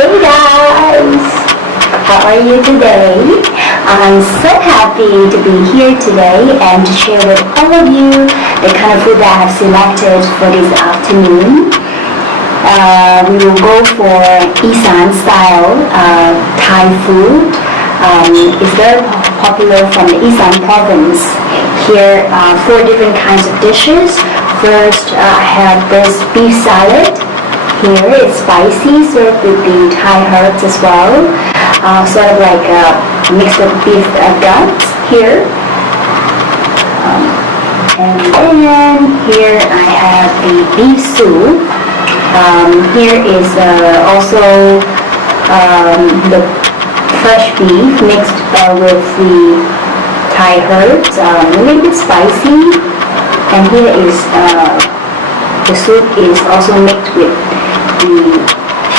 Hey guys! How are you today? I'm so happy to be here today and to share with all of you the kind of food that I have selected for this afternoon. We will go for Esan Style Thai food. It's very popular from the Esan province. Here, 4 different kinds of dishes. First, I have this beef salad. Here it's spicy, served with the Thai herbs as well. Sort of like a mix of beef guts here. And then here I have a beef soup. Here is also the fresh beef mixed with the Thai herbs, a little bit spicy. And here is the soup is also mixed with the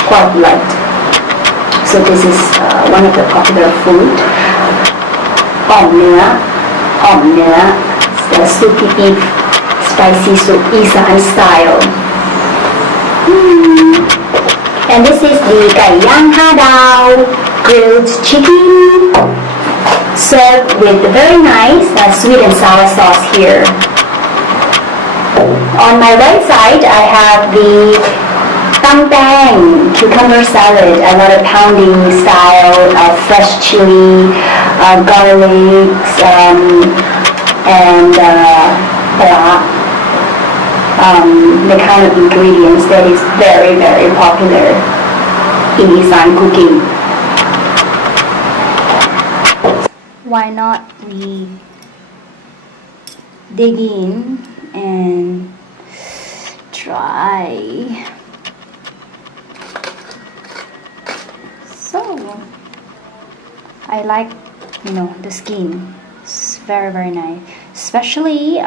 pork blood. So this is one of the popular food. Om nua, the soupy beef spicy soup, Esan style. And this is the gai yang ha dao, grilled chicken, served with the very nice sweet and sour sauce here. On my right side, I have the tam tang cucumber salad. I love a pounding style of fresh chili, garlics, and the kind of ingredients that is very, very popular in Esan cooking. Why not we dig in and try. So I like, the skin. It's very, very nice. Especially,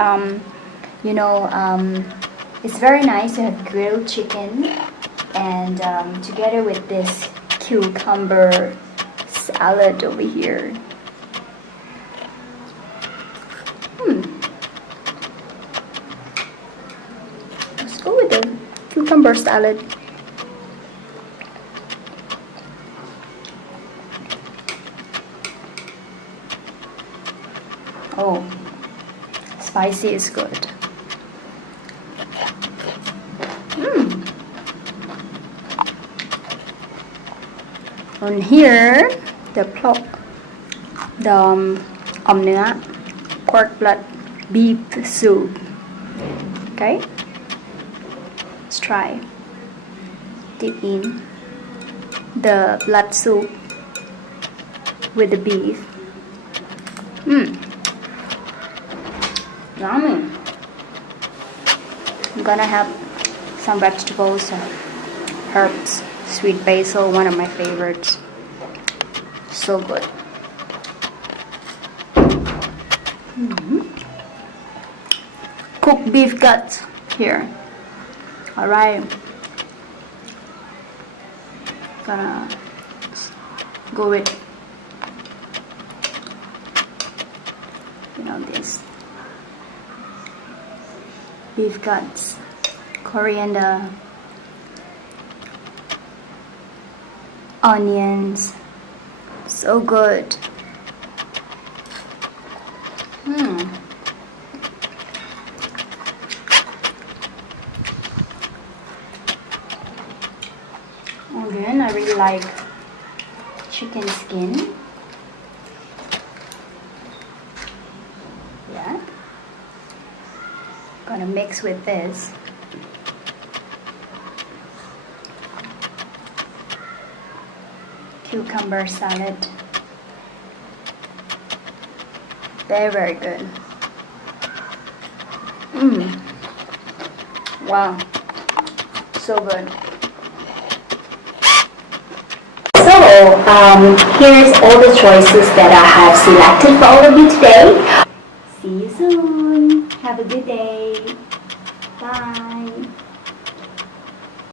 it's very nice to have grilled chicken and together with this cucumber salad over here. Let's go with the cucumber salad. Oh, spicy is good. On here, the om nua, pork blood beef soup. Okay, let's try. Dip in the blood soup with the beef. Yummy. I'm gonna have some vegetables, herbs, sweet basil, one of my favorites. So good. Cooked beef guts here. Alright. Gonna go with this beef guts, coriander, onions. So good. Again, I really like chicken skin. Yeah. Gonna mix with this. Cucumber salad. Very, very good. Wow. So good. So, here's all the choices that I have selected for all of you today. See you soon. Have a good day. Bye.